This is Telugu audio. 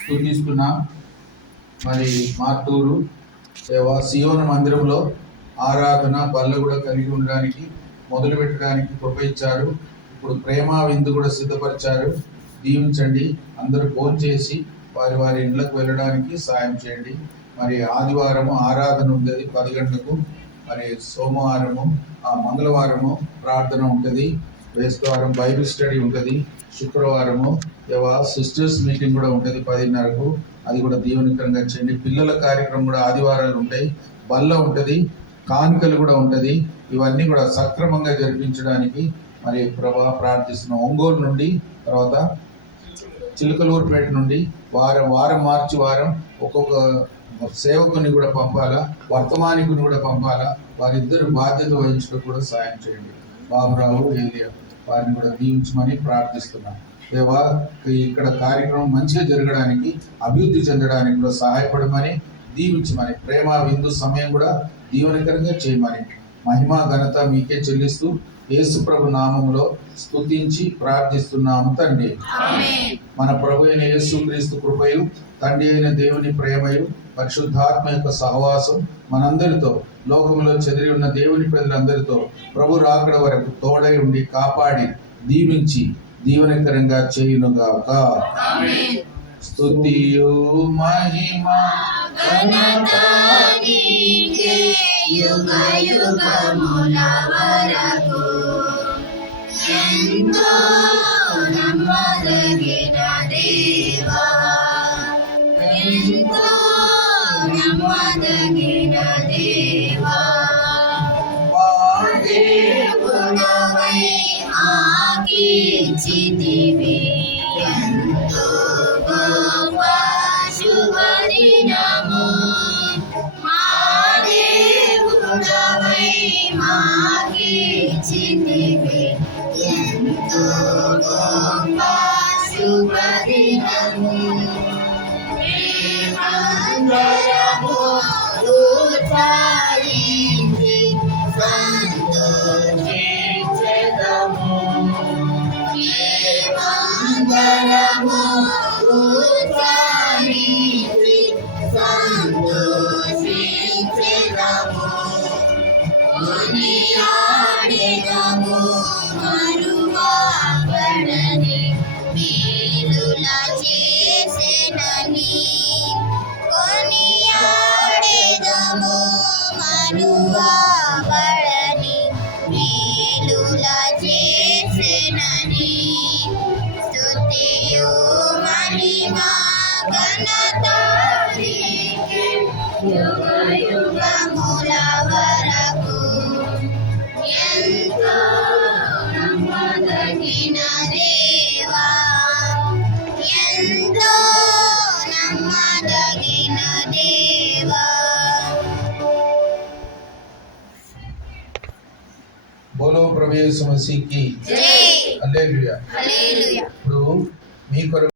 స్తుతిస్తున్నాం. మరి మార్టూరు సియోను మందిరంలో ఆరాధన బల్ల కూడా కలిగి ఉండడానికి మొదలు పెట్టడానికి కృప ఇచ్చారు. ఇప్పుడు ప్రేమ విందు కూడా సిద్ధపరిచారు. దీవించండి. అందరూ ఫోన్ చేసి వారి వారి ఇండ్లకు వెళ్ళడానికి సాయం చేయండి. మరి ఆదివారము ఆరాధన ఉంటుంది 10 గంటలకు. మరి సోమవారము మంగళవారము ప్రార్థన ఉంటుంది. బేస్తవారం బైబిల్ స్టడీ ఉంటుంది. శుక్రవారము సిస్టర్స్ మీటింగ్ కూడా ఉంటుంది 10:30కు. అది కూడా దీవెనకరంగా చేయండి. పిల్లల కార్యక్రమం కూడా ఆదివారాలు ఉంటాయి. బల్ల ఉంటుంది, కానుకలు కూడా ఉంటుంది. ఇవన్నీ కూడా సక్రమంగా జరిపించడానికి మరి ప్రభా ప్రార్థిస్తున్నాం. ఒంగోలు నుండి, తర్వాత చిలకలూరుపేట నుండి వారం మార్చి వారం ఒక్కొక్క సేవకుని కూడా పంపాలా, వర్తమానికుని కూడా పంపాలా. వారిద్దరు బాధ్యత వహించడం కూడా సాయం చేయండి. బాబురావు, ఏలియా వారిని కూడా దీవించమని ప్రార్థిస్తున్నాం. దేవా, ఇక్కడ కార్యక్రమం మంచిగా జరగడానికి, అభివృద్ధి చెందడానికి కూడా సహాయపడమని, దీవించమని, ప్రేమ విందు సమయం కూడా దీవెనకరంగా చేయమని, మహిమ ఘనత మీకే చెల్లిస్తూ యేసు ప్రభు నామములో స్తుతించి ప్రార్థిస్తున్నాము తండ్రి. మన ప్రభు అయిన యేసు క్రీస్తు కృపయు, తండ్రి అయిన దేవుని ప్రేమయు, పరిశుద్ధాత్మ యొక్క సహవాసం మనందరితో, లోకంలో చెదిరి ఉన్న దేవుని ప్రజలందరితో ప్రభు రాకడ వరకు తోడై ఉండి కాపాడి దీవించి దీవెనకరంగా చేయునుగాక. స్తుతియు మహిమ ఘనత నీకే యుగ యుగముల వరకు. ఎంతో నమ్మదగిన దేవా, ఎంతో నమ్మదగిన దేవా, దేవుడవై ఆకీర్తితివి. ఎంతో గొప్ప శుభదినము, మా దేవుడవై ఆకీర్తితివి. ఎంతో గొప్ప శుభదినము, ప్రేమందరము ఉత్సాహించి సంతోషించెదము. ప్రేమందరము ఉత్సాహించి సంతోషించెదము. కొనియాడెదము మరువబడని మేలుల చేసెనని. కొనియాడెదము మరువబడని మేలుల చేసెనని. స్తుతియు మహిమ ఘనత నీకే యుగ యుగముల వరకు. ఎంతో నమ్మదగిన దేవా, ఎంతో నమ్మదగిన దేవా. బోలో ప్రభు యేసు మసీహ్ కి జై. హల్లెలూయా. ఇప్పుడు మీ కొరకు